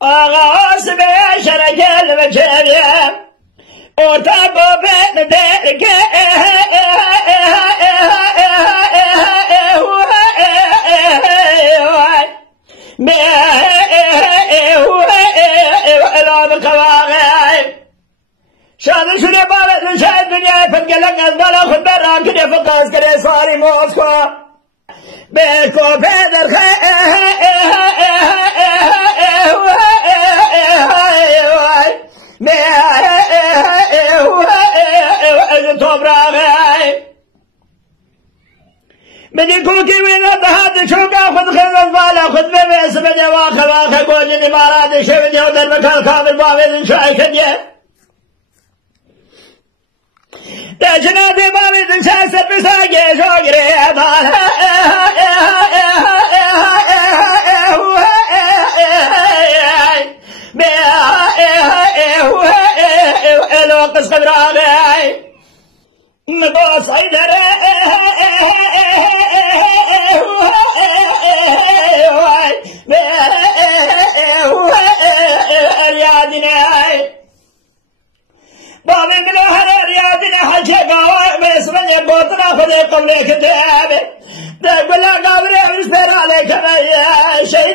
آغاز به شرکل و چریم ارتبا به درگه شاید شده باید شاید دنیا پنگلنگ از بالا خود برام کنه فقاس کنه سواری موسکو بکو پدر بدي كوكي من الضحات شوكا خذ خذ بالا خذ بمس بدي واخر قوجي الامارات شبدي ودر مكان كامل بابي شاي كديه تجنبي بابي شاسر بساقي شوقري الوقت خبراني نقص عيدر بابي من رياضنا حجة قوام باسمن يبوطنا خذي قبل كتاب تقول لك قبل يسر عليك يا شهيد